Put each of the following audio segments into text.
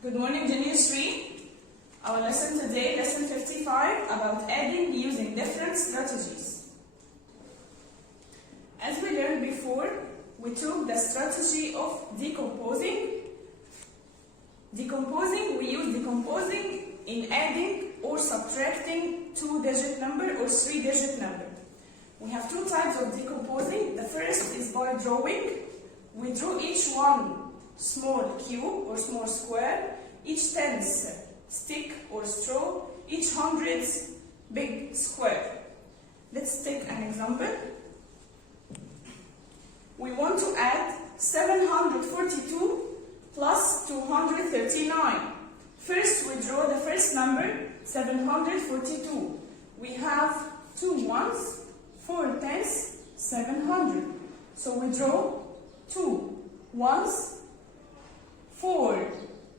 Good morning, jr3. Our lesson today, lesson 55, about adding using different strategies. As we learned before, we took the strategy of decomposing. We use decomposing in adding or subtracting two-digit number or three-digit number. We have two types of decomposing. The first is by drawing. We draw each one small cube or small square, each tens stick or straw, each hundreds big square. Let's take an example. We want to add 742 plus 239. First we draw the first number, 742. We have two ones, 4 tens, 700. So we draw 2 ones, 4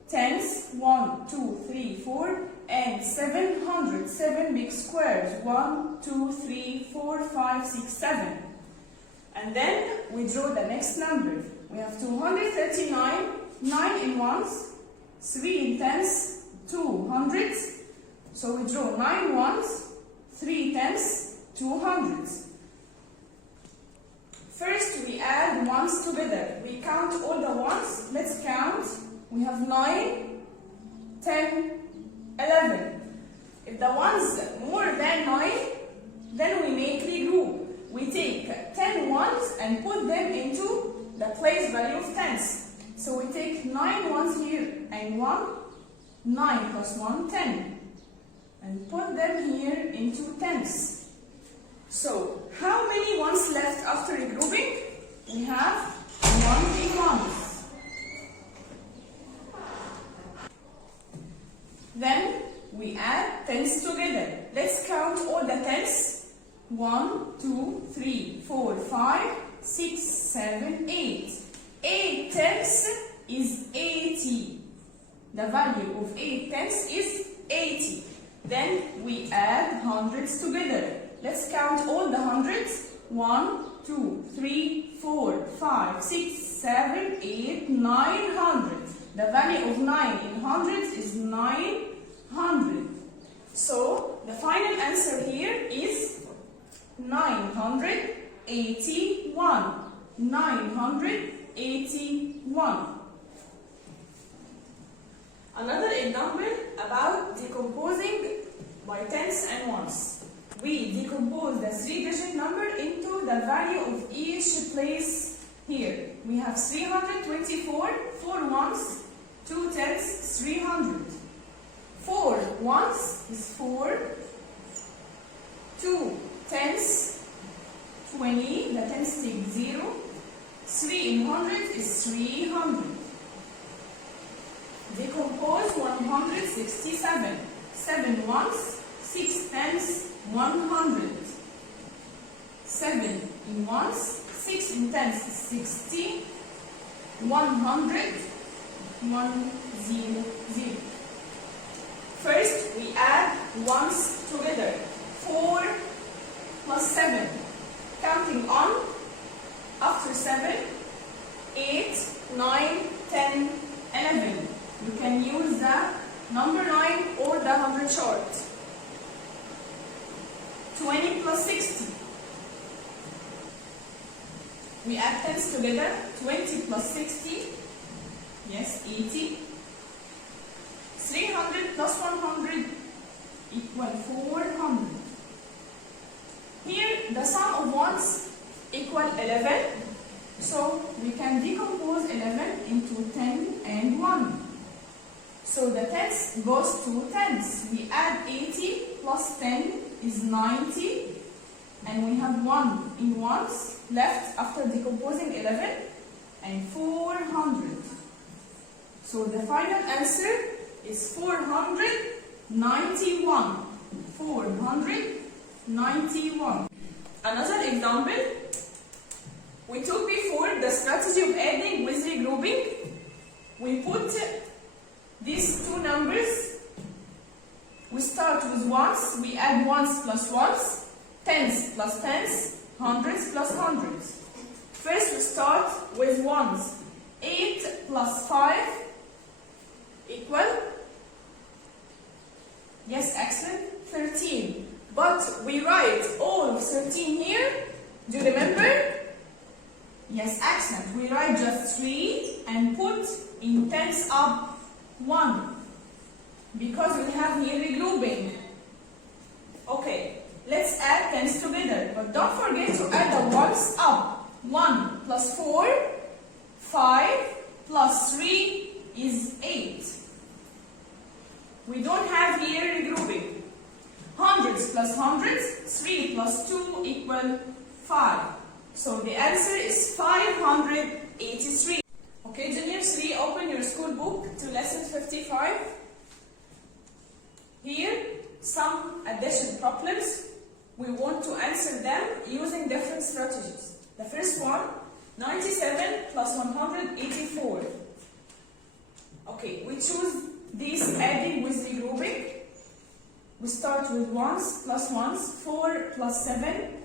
tens, 1, 2, 3, 4, and 700, 7 big squares, 1, 2, 3, 4, 5, 6, 7. And then we draw the next number. We have 239, 9 in ones, 3 in tens, 2 hundreds. So we draw 9 ones, 3 tens, 2 hundreds. First we add ones together. We count all the ones. Let's count. We have 9, 10, 11. If the ones more than 9, then we make regroup. We take 10 ones and put them into the place value of tens. So we take 9 ones here and 1, 9 plus 1, 10. And put them here into tens. So, how many ones left after regrouping? We have 1 big ones. Then we add tens together. Let's count all the tens. 1, 2, 3, 4, 5, 6, 7, 8. 8 tens is 80. The value of 8 tens is 80. Then we add hundreds together. Let's count all the hundreds. 1, 2, 3, 4, 5, 6, 7, 8, 900. The value of 9 in hundreds is 900. So the final answer here is 981. 981. Another example about decomposing by tens and ones. We decompose the three-digit number into the value of each place here. We have 324, 4 ones, 2 tens, 300. 4 ones is 4, 2 tens, 20, the tens take 0, 3 in 100 is 300. Decompose 167, 7 ones, 6 tens, 100. 7 in ones, 6 in tens is 60, 100, 100. First we add ones together. 4 plus 7. Counting on, after 7, 8, 9, 10, 11. You can use the number line or the 100 chart. 20 plus 60. We add tens together. 20 plus 60. Yes, 80. 300 plus 100 equal 400. Here the sum of ones equal 11. So we can decompose 11 into 10 and 1. So the tens goes to tens. We add 80 plus 10 is 90. And we have 1 in ones left after decomposing 11 and 400. So the final answer is 491. 491. Another example we took before, the strategy of adding with regrouping. We put these two numbers. We start with ones. We add ones plus ones, tens plus tens, hundreds plus hundreds. First we start with ones. 8 plus 5 equal 13 here? Do you remember? Yes, excellent. We write just 3 and put in tens up 1 because we have here regrouping. Okay, let's add tens together, but don't forget to add the ones up. 1 plus 4, 5 plus 3 is 8. We don't have here regrouping. Hundreds plus hundreds, 3 plus 2 equal 5. So the answer is 583. Okay, Junior 3, open your school book to lesson 55. Here, some addition problems. We want to answer them using different strategies. The first one, 97 plus 184. Okay, we choose this adding with regrouping. We start with ones plus ones, 4 plus 7.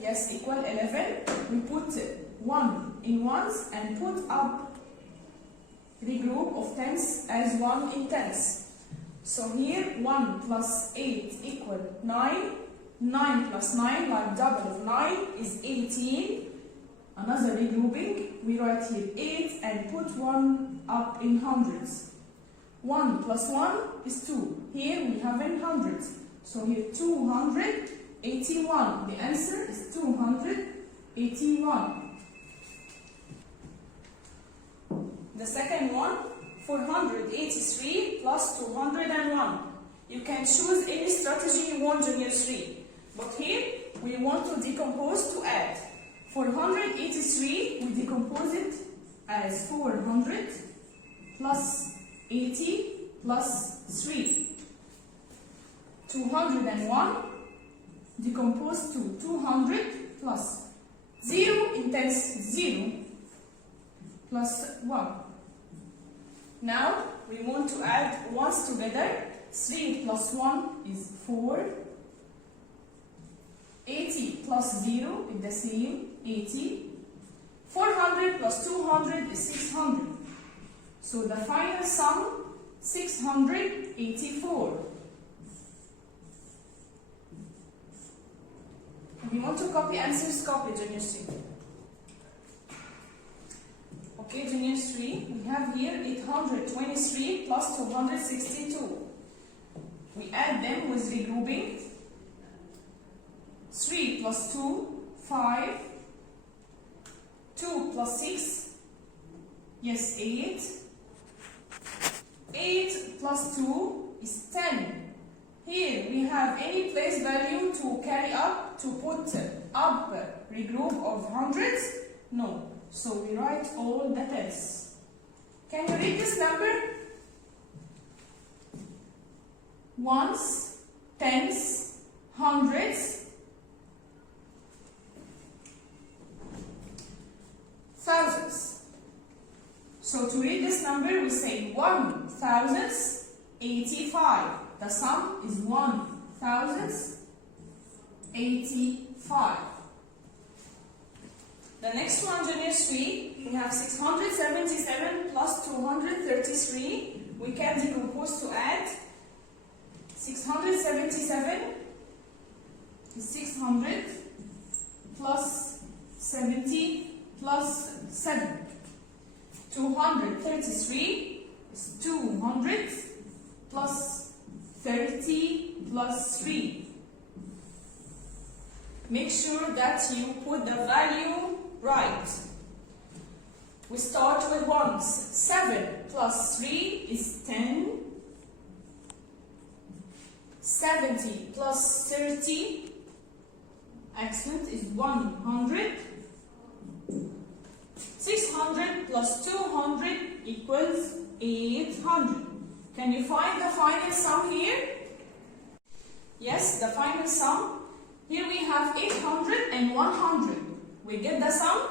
Yes, equal 11. We put 1 in ones and put up regroup of tens as 1 in tens. So here 1 plus 8 equal 9. 9 plus 9, like double of 9, is 18. Another regrouping, we write here 8 and put 1 up in hundreds. 1 plus 1 is 2. Here we have in hundreds. So here 281. The answer is 281. The second one, 483 plus 201. You can choose any strategy you want, Junior 3. But here we want to decompose to add. 483, we decompose it as 400 plus 80 plus 3. 201 decompose to 200 plus 0 in tens, 0 plus 1. Now we want to add ones together. 3 plus 1 is 4. 80 plus 0 is the same, 80. 400 plus 200 is 600. So the final sum, 684. If you want to copy answers, copy, Junior 3. Okay, Junior 3, we have here 823 plus 262. We add them with regrouping. 3 plus 2, 5. 2 plus 6, yes, 8. 8 plus 2 is 10. Here we have any place value to carry up, to put up regroup of hundreds? No. So we write all the tens. Can you read this number? Ones, tens, hundreds, thousands. So to read this number, we say 1085. The sum is 1085. The next one, Junior 3, we have 677 plus 233. We can decompose to add. 677 is 600 plus 70 plus 7. 233 is 200 plus 30 plus 3. Make sure that you put the value right. We start with ones. 7 plus 3 is 10. 70 plus 30, excellent, is 100. 600 plus 200 equals 800. Can you find the final sum here? Yes, the final sum. Here we have 800 and 100. We get the sum.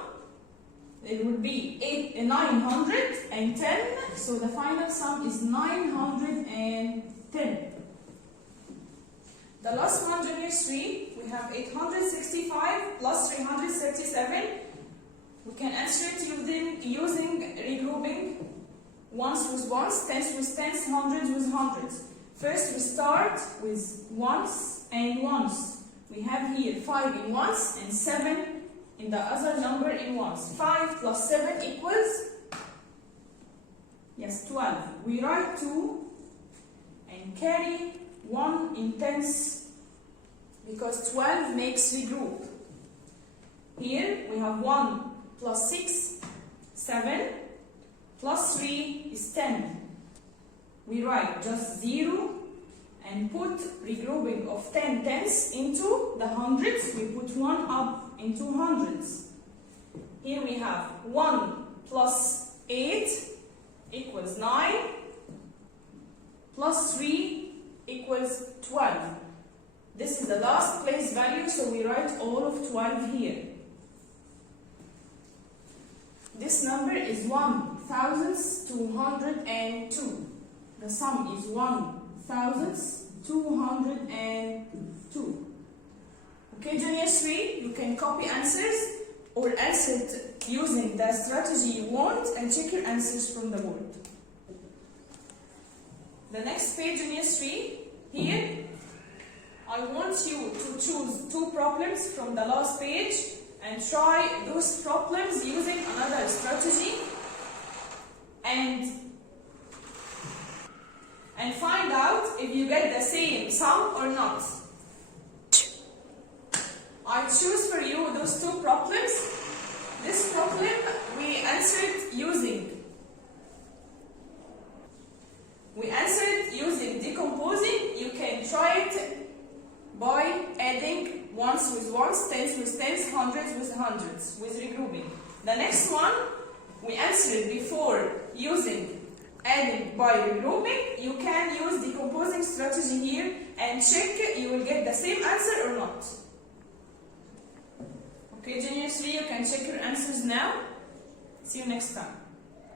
It would be 910. So the final sum is 910. The last one, Junior 3, we have 865 plus 337. We can answer it using regrouping. Ones with ones, tens with tens, hundreds with hundreds. First we start with ones and ones. We have here 5 in ones and 7 in the other number in ones. 5 plus 7 equals, yes, 12. We write 2 and carry 1 in tens because 12 makes the group. Here we have 1 plus 6, 7, plus 3 is 10. We write just 0 and put regrouping of 10 tenths into the hundreds. We put 1 up into hundreds. Here we have 1 plus 8 equals 9, plus 3 equals 12. This is the last place value, so we write all of 12 here. This number is 1,202. The sum is 1,202. Okay, junior 3, you can copy answers or answer it using the strategy you want and check your answers from the board. The next page, junior 3, here I want you to choose 2 problems from the last page and try those problems using another strategy and find out if you get the same sum or not. I choose for you those 2 problems. This problem we answered using decomposing. You can try it by adding ones with ones, tens with tens, hundreds with hundreds, with regrouping. The next one we answered before using adding by regrouping. You can use decomposing strategy here and check you will get the same answer or not. Okay, junior 3, you can check your answers now. See you next time.